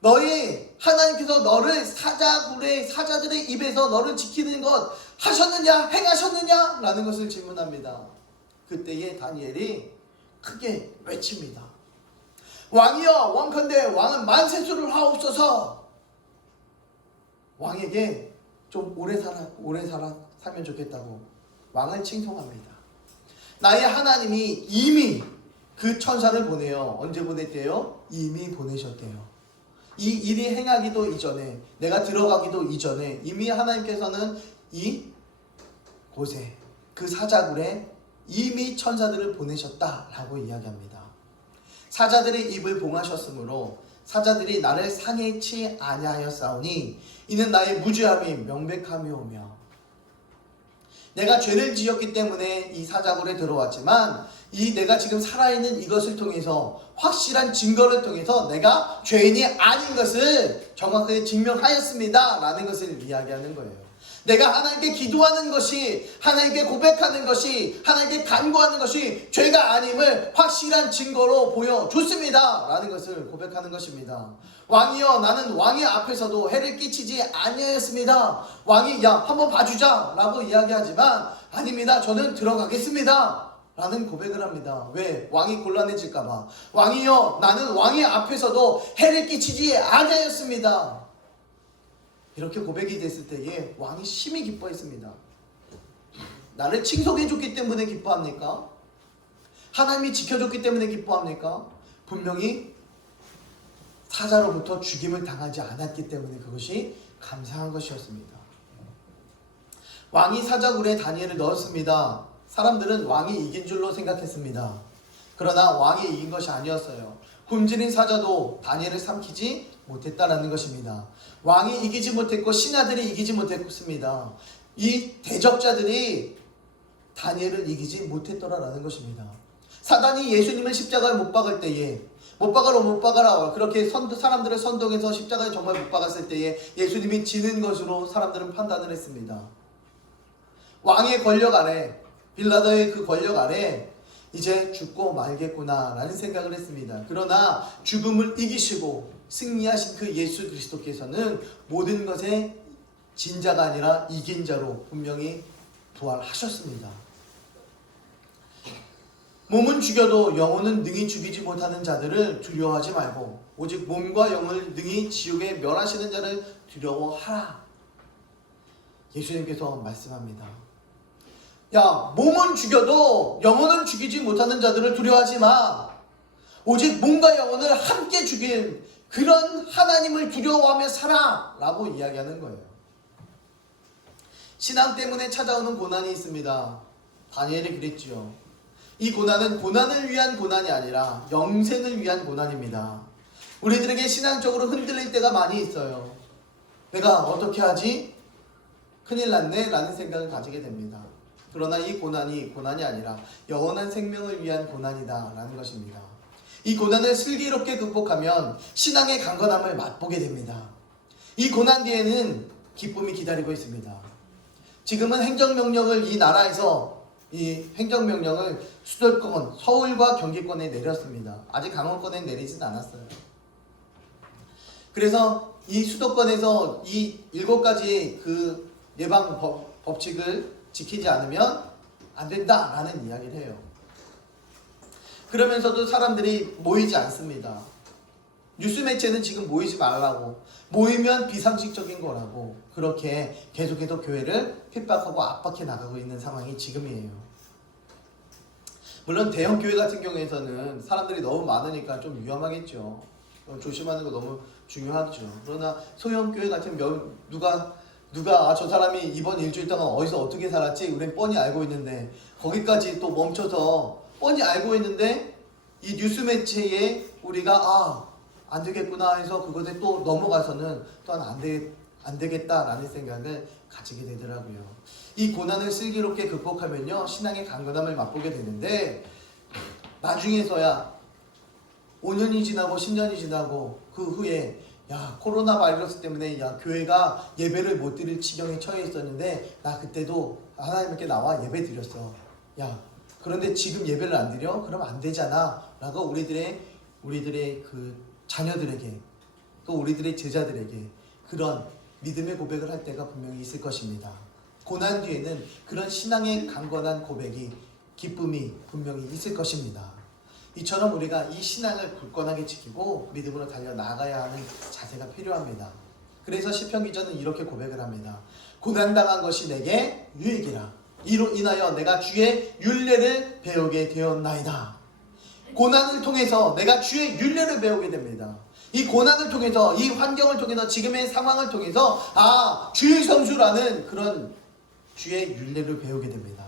너희 하나님께서 너를 사자들의 입에서 너를 지키는 것 하셨느냐? 행하셨느냐? 라는 것을 질문합니다. 그때에 다니엘이 크게 외칩니다. 왕이여, 왕컨대 왕은 만세수를 하옵소서. 왕에게 좀 오래 살면 좋겠다고 왕을 칭송합니다. 나의 하나님이 이미 그 천사를 보내요. 언제 보냈대요? 이미 보내셨대요. 이 일이 행하기도 이전에, 내가 들어가기도 이전에 이미 하나님께서는 이 곳에, 그 사자굴에 이미 천사들을 보내셨다라고 이야기합니다. 사자들의 입을 봉하셨으므로 사자들이 나를 상해치 아니하였사오니 이는 나의 무죄함이 명백함이오며. 내가 죄를 지었기 때문에 이 사자굴에 들어왔지만 이 내가 지금 살아있는 이것을 통해서 확실한 증거를 통해서 내가 죄인이 아닌 것을 정확하게 증명하였습니다 라는 것을 이야기하는 거예요. 내가 하나님께 기도하는 것이, 하나님께 고백하는 것이, 하나님께 간구하는 것이 죄가 아님을 확실한 증거로 보여줬습니다 라는 것을 고백하는 것입니다. 왕이여, 나는 왕의 앞에서도 해를 끼치지 아니하였습니다. 왕이 야 한번 봐주자 라고 이야기하지만 아닙니다, 저는 들어가겠습니다 라는 고백을 합니다. 왜? 왕이 곤란해질까봐. 왕이여, 나는 왕의 앞에서도 해를 끼치지 아니하였습니다. 이렇게 고백이 됐을 때에 왕이 심히 기뻐했습니다. 나를 칭송해줬기 때문에 기뻐합니까? 하나님이 지켜줬기 때문에 기뻐합니까? 분명히 사자로부터 죽임을 당하지 않았기 때문에 그것이 감사한 것이었습니다. 왕이 사자굴에 다니엘을 넣었습니다. 사람들은 왕이 이긴 줄로 생각했습니다. 그러나 왕이 이긴 것이 아니었어요. 굶주린 사자도 다니엘을 삼키지 못했다라는 것입니다. 왕이 이기지 못했고 신하들이 이기지 못했습니다. 이 대적자들이 다니엘을 이기지 못했더라라는 것입니다. 사단이 예수님을 십자가에 못 박을 때에 못 박아라 그렇게 사람들을 선동해서 십자가에 정말 못 박았을 때에 예수님이 지는 것으로 사람들은 판단을 했습니다. 왕의 권력 아래, 빌라도의 그 권력 아래 이제 죽고 말겠구나 라는 생각을 했습니다. 그러나 죽음을 이기시고 승리하신 그 예수 그리스도께서는 모든 것의 진자가 아니라 이긴 자로 분명히 부활하셨습니다. 몸은 죽여도 영혼은 능히 죽이지 못하는 자들을 두려워하지 말고 오직 몸과 영을 능히 지옥에 멸하시는 자를 두려워하라. 예수님께서 말씀합니다. 야, 몸은 죽여도 영혼은 죽이지 못하는 자들을 두려워하지 마. 오직 몸과 영혼을 함께 죽인 그런 하나님을 두려워하며 살아 라고 이야기하는 거예요. 신앙 때문에 찾아오는 고난이 있습니다. 다니엘이 그랬지요. 이 고난은 고난을 위한 고난이 아니라 영생을 위한 고난입니다. 우리들에게 신앙적으로 흔들릴 때가 많이 있어요. 내가 어떻게 하지? 큰일 났네 라는 생각을 가지게 됩니다. 그러나 이 고난이 아니라 영원한 생명을 위한 고난이다 라는 것입니다. 이 고난을 슬기롭게 극복하면 신앙의 강건함을 맛보게 됩니다. 이 고난 뒤에는 기쁨이 기다리고 있습니다. 지금은 행정명령을 이 나라에서 이 행정명령을 수도권 서울과 경기권에 내렸습니다. 아직 강원권에 내리진 않았어요. 그래서 이 수도권에서 이 7가지 그 예방 법칙을 지키지 않으면 안 된다라는 이야기를 해요. 그러면서도 사람들이 모이지 않습니다. 뉴스 매체는 지금 모이지 말라고, 모이면 비상식적인 거라고 그렇게 계속해서 교회를 핍박하고 압박해 나가고 있는 상황이 지금이에요. 물론 대형 교회 같은 경우에서는 사람들이 너무 많으니까 좀 위험하겠죠. 조심하는 거 너무 중요하죠. 그러나 소형 교회 같은 누가 저 사람이 이번 일주일 동안 어디서 어떻게 살았지? 우린 뻔히 알고 있는데 거기까지 또 멈춰서 뻔히 알고 있는데 이 뉴스 매체에 우리가 안 되겠구나 해서 그것에 또 넘어가서는 또한 안 되겠다라는 생각을 가지게 되더라고요. 이 고난을 슬기롭게 극복하면요 신앙의 강건함을 맛보게 되는데 나중에서야 5년이 지나고 10년이 지나고 그 후에 야 코로나 바이러스 때문에 야 교회가 예배를 못 드릴 지경에 처해 있었는데 나 그때도 하나님께 나와 예배 드렸어. 야 그런데 지금 예배를 안 드려? 그러면 안 되잖아 라고 우리들의 그 자녀들에게 또 우리들의 제자들에게 그런 믿음의 고백을 할 때가 분명히 있을 것입니다. 고난 뒤에는 그런 신앙의 강건한 고백이 기쁨이 분명히 있을 것입니다. 이처럼 우리가 이 신앙을 굳건하게 지키고 믿음으로 달려나가야 하는 자세가 필요합니다. 그래서 시편 기자는 이렇게 고백을 합니다. 고난당한 것이 내게 유익이라. 이로 인하여 내가 주의 율례를 배우게 되었나이다. 고난을 통해서 내가 주의 율례를 배우게 됩니다. 이 고난을 통해서 이 환경을 통해서 지금의 상황을 통해서 주의 성수라는 그런 주의 율례를 배우게 됩니다.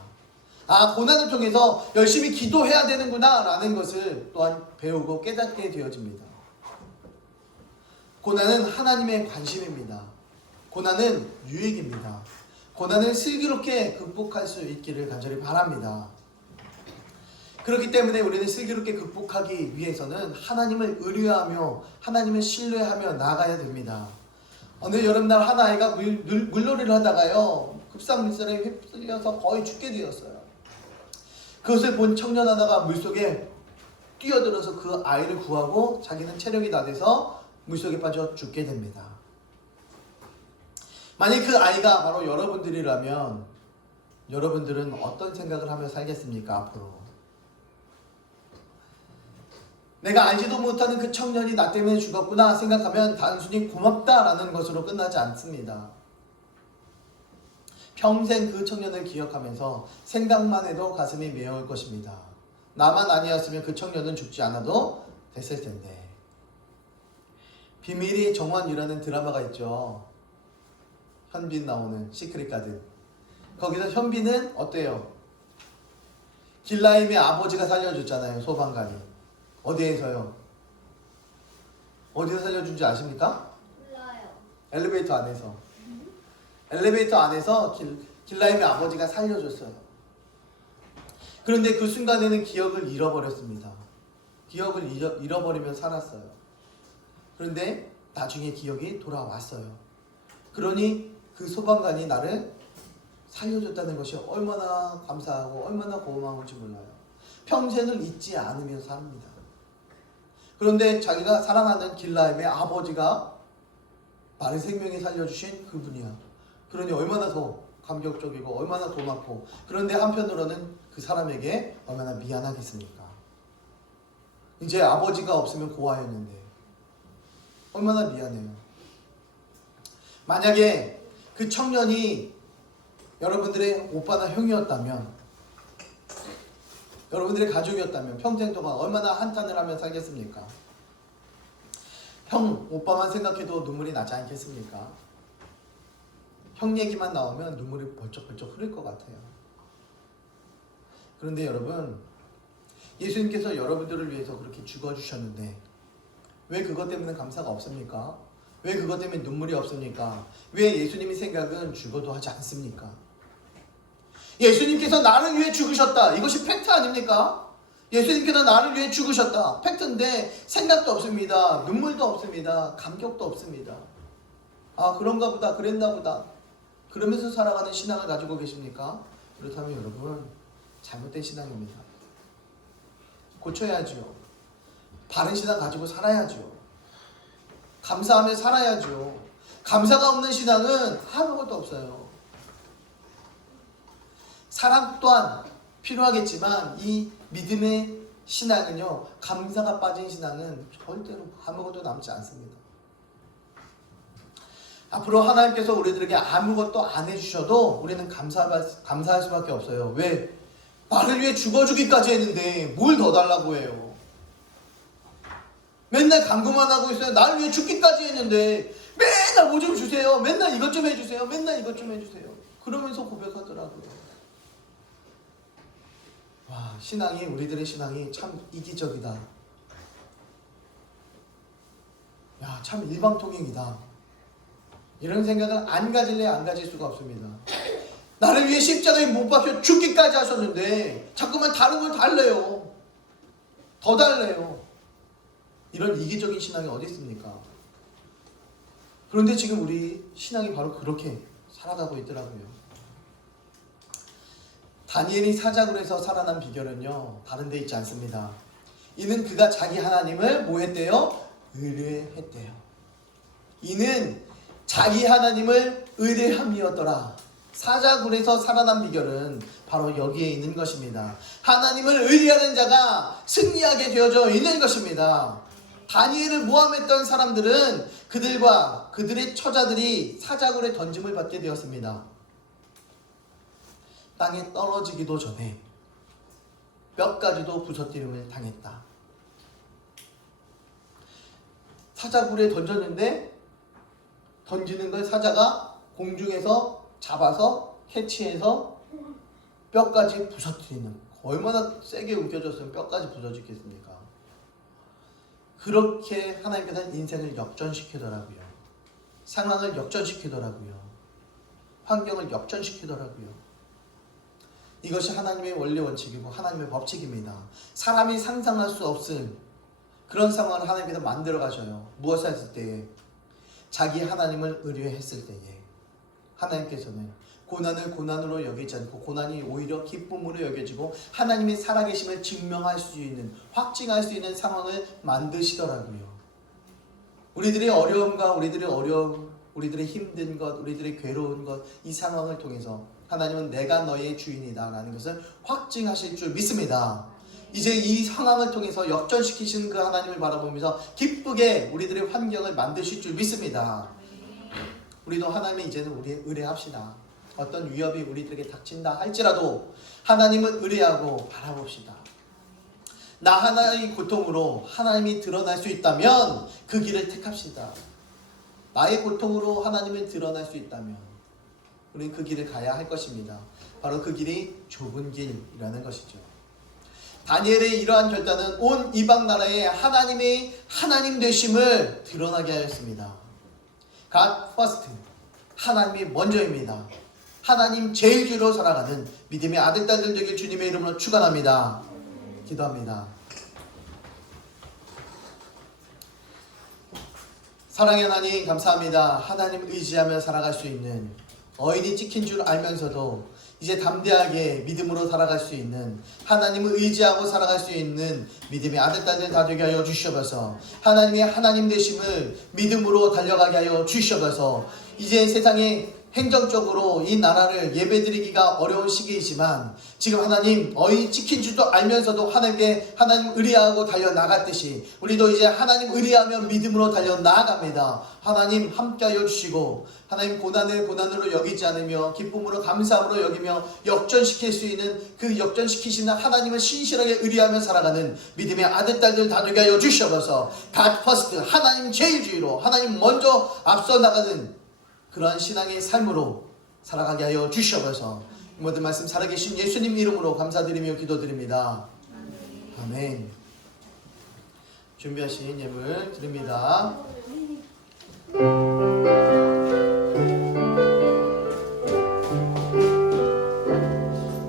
고난을 통해서 열심히 기도해야 되는구나 라는 것을 또한 배우고 깨닫게 되어집니다. 고난은 하나님의 관심입니다. 고난은 유익입니다. 고난을 슬기롭게 극복할 수 있기를 간절히 바랍니다. 그렇기 때문에 우리는 슬기롭게 극복하기 위해서는 하나님을 의뢰하며 하나님을 신뢰하며 나아가야 됩니다. 어느 여름날 한 아이가 물놀이를 하다가요, 급상 물살에 휩쓸려서 거의 죽게 되었어요. 그것을 본 청년 하나가 물속에 뛰어들어서 그 아이를 구하고 자기는 체력이 다 돼서 물속에 빠져 죽게 됩니다. 만약 그 아이가 바로 여러분들이라면 여러분들은 어떤 생각을 하며 살겠습니까? 앞으로 내가 알지도 못하는 그 청년이 나 때문에 죽었구나 생각하면 단순히 고맙다라는 것으로 끝나지 않습니다. 평생 그 청년을 기억하면서 생각만 해도 가슴이 메어올 것입니다. 나만 아니었으면 그 청년은 죽지 않아도 됐을 텐데. 비밀이 정원이라는 드라마가 있죠. 현빈 나오는 시크릿 가든. 거기서 현빈은 어때요? 길라임의 아버지가 살려줬잖아요. 소방관이. 어디에서요? 어디서 살려준지 아십니까? 몰라요. 엘리베이터 안에서. 엘리베이터 안에서 길라임의 아버지가 살려줬어요. 그런데 그 순간에는 기억을 잃어버렸습니다. 기억을 잃어버리며 살았어요. 그런데 나중에 기억이 돌아왔어요. 그러니 그 소방관이 나를 살려줬다는 것이 얼마나 감사하고 얼마나 고마운지 몰라요. 평생을 잊지 않으며 삽니다. 그런데 자기가 사랑하는 길라임의 아버지가 나를 생명에 살려주신 그분이야. 그러니 얼마나 더 감격적이고 얼마나 고맙고, 그런데 한편으로는 그 사람에게 얼마나 미안하겠습니까? 이제 아버지가 없으면 고아였는데 얼마나 미안해요. 만약에 그 청년이 여러분들의 오빠나 형이었다면, 여러분들의 가족이었다면 평생 동안 얼마나 한탄을 하며 살겠습니까? 형, 오빠만 생각해도 눈물이 나지 않겠습니까? 형 얘기만 나오면 눈물이 벌쩍벌쩍 흐를 것 같아요. 그런데 여러분, 예수님께서 여러분들을 위해서 그렇게 죽어주셨는데 왜 그것 때문에 감사가 없습니까? 왜 그것 때문에 눈물이 없습니까? 왜 예수님의 생각은 죽어도 하지 않습니까? 예수님께서 나를 위해 죽으셨다. 이것이 팩트 아닙니까? 예수님께서 나를 위해 죽으셨다. 팩트인데 생각도 없습니다. 눈물도 없습니다. 감격도 없습니다. 아, 그런가 보다. 그랬나 보다. 그러면서 살아가는 신앙을 가지고 계십니까? 그렇다면 여러분, 잘못된 신앙입니다. 고쳐야죠. 바른 신앙 가지고 살아야죠. 감사하며 살아야죠. 감사가 없는 신앙은 아무것도 없어요. 사랑 또한 필요하겠지만 이 믿음의 신앙은요, 감사가 빠진 신앙은 절대로 아무것도 남지 않습니다. 앞으로 하나님께서 우리들에게 아무것도 안 해주셔도 우리는 감사할 수밖에 없어요. 왜? 나를 위해 죽어주기까지 했는데 뭘 더 달라고 해요? 맨날 간구만 하고 있어요. 나를 위해 죽기까지 했는데 맨날 뭐 좀 주세요. 맨날 이것 좀 해주세요. 맨날 이것 좀 해주세요. 그러면서 고백하더라고요. 와, 우리들의 신앙이 참 이기적이다. 야, 참 일방통행이다. 이런 생각을 안 가질 수가 없습니다. 나를 위해 십자가에 못 박혀 죽기까지 하셨는데 자꾸만 다른 걸 달래요. 더 달래요. 이런 이기적인 신앙이 어디 있습니까? 그런데 지금 우리 신앙이 바로 그렇게 살아가고 있더라고요. 다니엘이 사자굴에서 살아난 비결은요, 다른 데 있지 않습니다. 이는 그가 자기 하나님을 뭐 했대요? 의뢰했대요. 이는 자기 하나님을 의뢰함이었더라. 사자굴에서 살아난 비결은 바로 여기에 있는 것입니다. 하나님을 의뢰하는 자가 승리하게 되어져 있는 것입니다. 다니엘을 모함했던 사람들은 그들과 그들의 처자들이 사자굴에 던짐을 받게 되었습니다. 땅에 떨어지기도 전에 뼈까지도 부서뜨림을 당했다. 사자굴에 던졌는데 던지는 걸 사자가 공중에서 잡아서 캐치해서 뼈까지 부서뜨리는, 얼마나 세게 움켜졌으면 뼈까지 부서지겠습니까? 그렇게 하나님께서는 인생을 역전시키더라고요. 상황을 역전시키더라고요. 환경을 역전시키더라고요. 이것이 하나님의 원리 원칙이고 하나님의 법칙입니다. 사람이 상상할 수 없을 그런 상황을 하나님께서 만들어 가셔요. 무엇을 했을 때에? 자기 하나님을 의뢰했을 때에 하나님께서는 고난을 고난으로 여기지 않고 고난이 오히려 기쁨으로 여겨지고 하나님의 살아계심을 증명할 수 있는, 확증할 수 있는 상황을 만드시더라고요. 우리들의 어려움과 우리들의 어려움, 우리들의 힘든 것, 우리들의 괴로운 것, 이 상황을 통해서 하나님은 내가 너의 주인이다 라는 것을 확증하실 줄 믿습니다. 이제 이 상황을 통해서 역전시키시는 그 하나님을 바라보면서 기쁘게 우리들의 환경을 만드실 줄 믿습니다. 우리도 하나님의 이제는 우리 의뢰합시다. 어떤 위협이 우리들에게 닥친다 할지라도 하나님을 의뢰하고 바라봅시다. 나 하나의 고통으로 하나님이 드러날 수 있다면 그 길을 택합시다. 나의 고통으로 하나님을 드러날 수 있다면 우리는 그 길을 가야 할 것입니다. 바로 그 길이 좁은 길이라는 것이죠. 다니엘의 이러한 결단은 온 이방 나라에 하나님의 하나님 되심을 드러나게 하였습니다. God first, 하나님이 먼저입니다. 하나님 제일주로 살아가는 믿음의 아들 딸들 되길 주님의 이름으로 축원합니다. 기도합니다. 사랑의 하나님 감사합니다. 하나님 의지하며 살아갈 수 있는, 어인이 찍힌 줄 알면서도 이제 담대하게 믿음으로 살아갈 수 있는, 하나님을 의지하고 살아갈 수 있는 믿음의 아들 딸들 다 되게 하여 주시옵소서. 하나님의 하나님 되심을 믿음으로 달려가게 하여 주시옵소서. 이제 세상에 행정적으로 이 나라를 예배드리기가 어려운 시기이지만 지금 하나님 어인이 찍힌 줄도 알면서도 하나님께 하나님 의뢰하고 달려나갔듯이 우리도 이제 하나님 의뢰하며 믿음으로 달려나갑니다. 하나님 함께하여 주시고 하나님 고난을 고난으로 여기지 않으며 기쁨으로 감사함으로 여기며 역전시킬 수 있는 그 역전시키시는 하나님을 신실하게 의뢰하며 살아가는 믿음의 아들 딸들 다 되게 하여 주시옵소서. God first, 하나님 제일주의로 하나님 먼저 앞서 나가는 그러한 신앙의 삶으로 살아가게 하여 주시옵소서. 모든 말씀 살아계신 예수님 이름으로 감사드리며 기도드립니다. 아멘. 준비하신 예물 드립니다.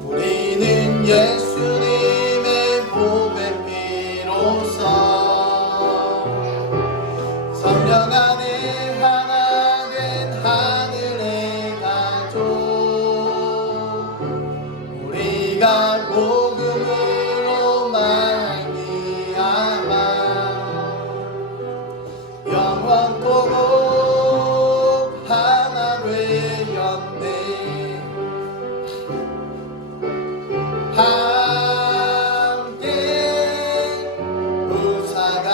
우리는 예수님의 보배 피로써 성령 안에 하나 된 하늘의 가족, 우리가 복음으로 말미암아 영원토록 하나 되었네. 함께 부사가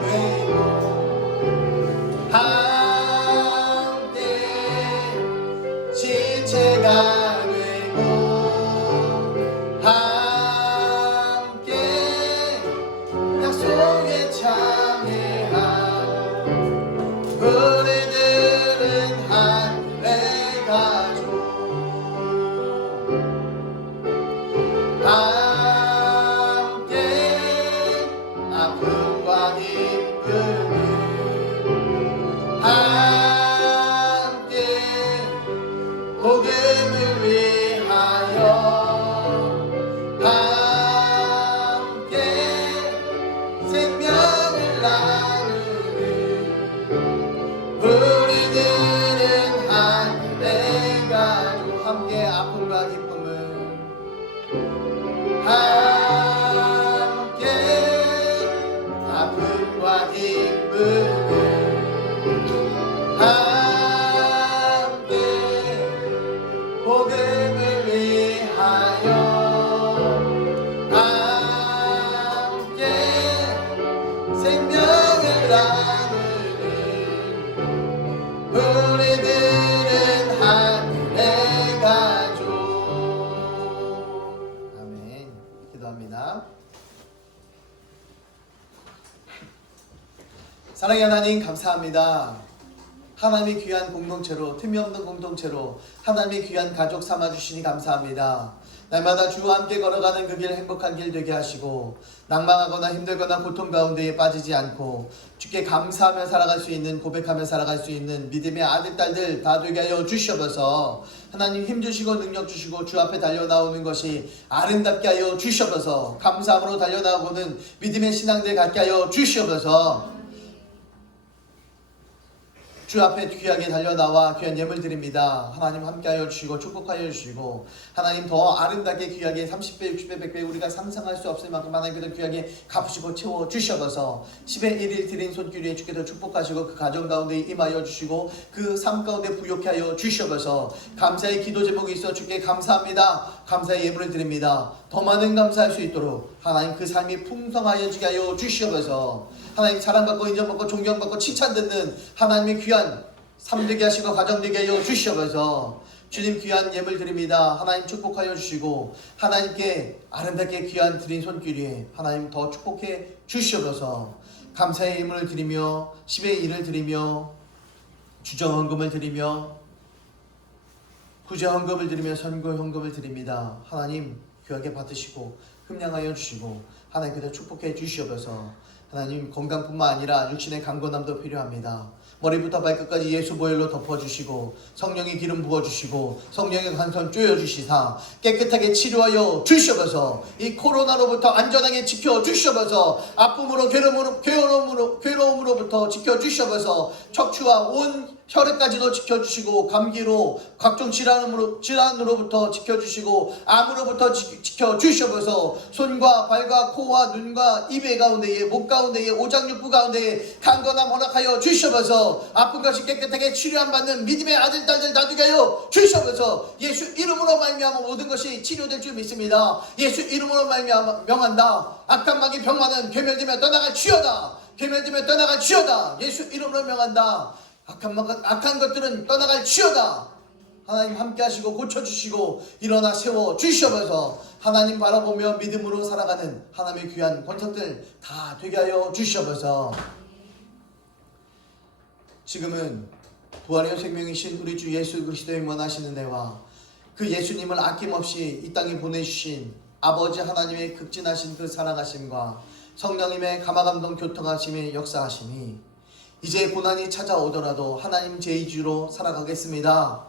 되고 함께 지체가 되고 함께 약속에 참여한 우리들은 하늘의 가족, 함께 아픔과 기쁨을 함께 복음을 위하여 함께 생명을 나누는 우리들은 하늘의 가족, 함께 아픔과 기쁨을 함께 아픔과 기쁨을 함께 복음을 위하여 함께 생명을 나누는 우리들은 하늘의 가족. 아멘. 기도합니다. 사랑의 하나님 감사합니다. 하나님의 귀한 공동체로, 틈이 없는 공동체로 하나님의 귀한 가족 삼아주시니 감사합니다. 날마다 주와 함께 걸어가는 그 길 행복한 길 되게 하시고 낭망하거나 힘들거나 고통 가운데에 빠지지 않고 주께 감사하며 살아갈 수 있는, 고백하며 살아갈 수 있는 믿음의 아들 딸들 다 되게 하여 주시옵소서. 하나님 힘 주시고 능력 주시고 주 앞에 달려나오는 것이 아름답게 하여 주시옵소서. 감사함으로 달려나오고는 믿음의 신앙들 갖게 하여 주시옵소서. 주 앞에 귀하게 달려나와 귀한 예물 드립니다. 하나님 함께하여 주시고 축복하여 주시고 하나님 더 아름답게 귀하게 30배 60배 100배 우리가 상상할 수 없을 만큼 하나님께서 귀하게 갚으시고 채워 주셔서 10의 1일 드린 손길 위에 주께서 축복하시고 그 가정 가운데 임하여 주시고 그 삶 가운데 부욕케 하여 주셔서 감사의 기도 제목이 있어 주께 감사합니다. 감사의 예물을 드립니다. 더 많은 감사할 수 있도록 하나님 그 삶이 풍성하여지게 하여 주시옵소서. 하나님 사랑받고 인정받고 존경받고 칭찬듣는 하나님의 귀한 삶 되게 하시고 가정 되게 하여 주시옵소서. 주님 귀한 예물 드립니다. 하나님 축복하여 주시고 하나님께 아름답게 귀한 드린 손길 위에 하나님 더 축복해 주시옵소서. 감사의 예물을 드리며 10의 1을 드리며 주정헌금을 드리며 후재헌금을 드리며 선고헌금을 드립니다. 하나님 귀하게 받으시고 흠량하여 주시고 하나님께서 축복해 주시옵소서. 하나님 건강뿐만 아니라 육신의 강건함도 필요합니다. 머리부터 발끝까지 예수 보혈로 덮어주시고 성령의 기름 부어주시고 성령의 간선 쪼여주시사 깨끗하게 치료하여 주시옵소서. 이 코로나로부터 안전하게 지켜주시옵소서. 아픔으로 괴로움으로부터 지켜주시옵소서. 척추와 온 혈액까지도 지켜주시고 감기로 각종 질환으로부터 지켜주시고 암으로부터 지켜주시옵소서. 손과 발과 코와 눈과 입의 가운데에 목 가운데에 오장육부 가운데에 강건함 허락하여 주시옵소서. 아픈 것이 깨끗하게 치료함 받는 믿음의 아들 딸들 나누게 하여 주시옵소서. 예수 이름으로 말미암아 모든 것이 치료될 줄 믿습니다. 예수 이름으로 말미암아 명한다. 악한 마귀 병만은 괴멸되며 떠나갈지어다. 괴멸되며 떠나갈지어다. 예수 이름으로 명한다. 악한 것들은 떠나갈지어다. 하나님 함께 하시고 고쳐주시고 일어나 세워 주시옵소서. 하나님 바라보며 믿음으로 살아가는 하나님의 귀한 권속들 다 되게 하여 주시옵소서. 지금은 부활의 생명이신 우리 주 예수 그리스도의 원하시는 대와 그 예수님을 아낌없이 이 땅에 보내주신 아버지 하나님의 극진하신 그 사랑하심과 성령님의 감화감동 교통하심의 역사하심이 이제 고난이 찾아오더라도 하나님 제2주로 살아가겠습니다.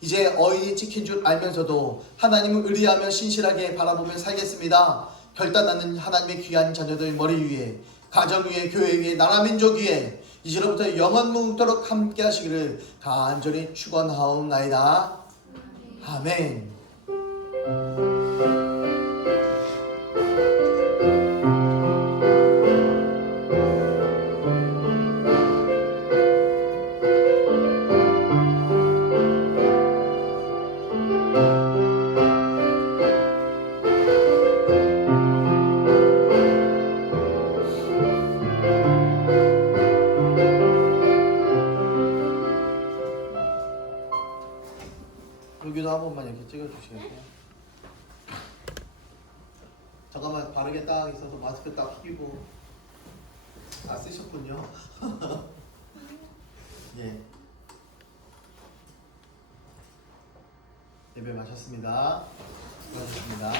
이제 어인이 찍힌 줄 알면서도 하나님을 의리하며 신실하게 바라보며 살겠습니다. 결단하는 하나님의 귀한 자녀들 머리 위에 가정 위에 교회 위에 나라 민족 위에 이제로부터 영원무궁토록 함께 하시기를 간절히 축원하옵나이다. 아멘. 여기도 한 번만 이렇게 찍어주시겠어요? 잠깐만 바르게 딱 있어서 마스크 딱 끼고 쓰셨군요. 예. 예배 마쳤습니다. 수고하셨습니다.